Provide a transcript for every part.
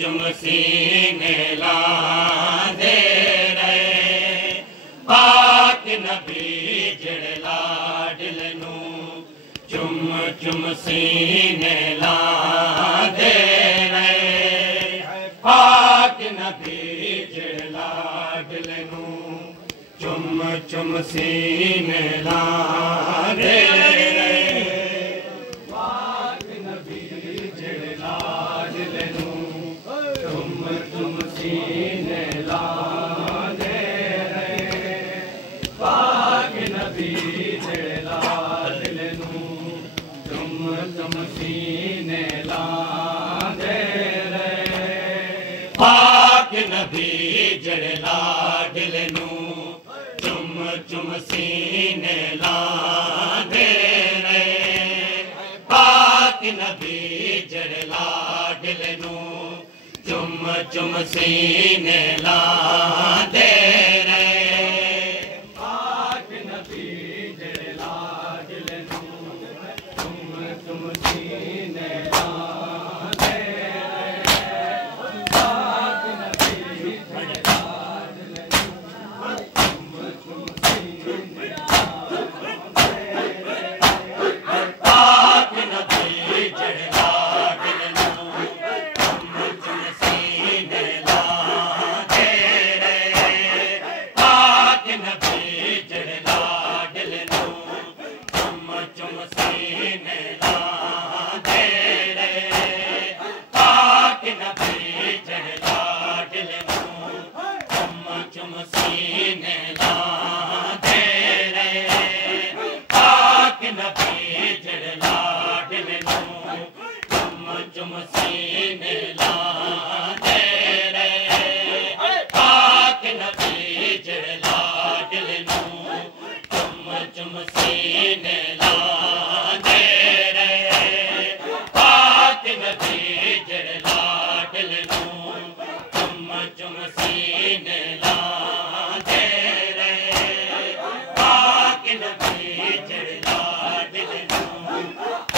चुम सीने ला दे रहे पाक नबी जड़ लाडल नू चुम चुम सीने ला दे रहे पाक नबी जड़ लाडल नू चुम चुम सीने ला दे पाक नबी जड़ लाडल नू चुम चुम सीने ला दे रहे पाक नबी जड़ लाडल नू चुम चुम सीने ला दे रहे पाक नबी जड़ लाडल नू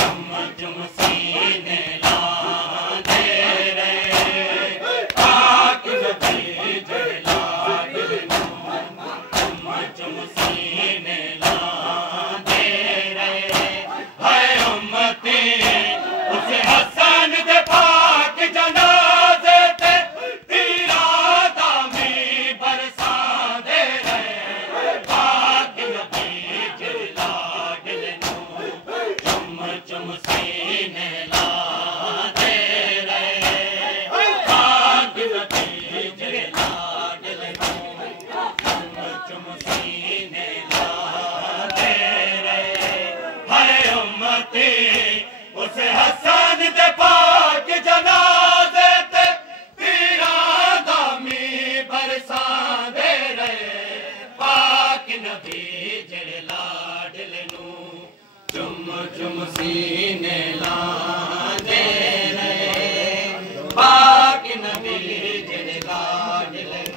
चुम चुम सीने ला उस हसन दे पाक जनाजे ते तीरां दा मीं नबी जड़े लाडल नू चुम चुम सीने लांदे रहे पाक नबी जड़े लाडल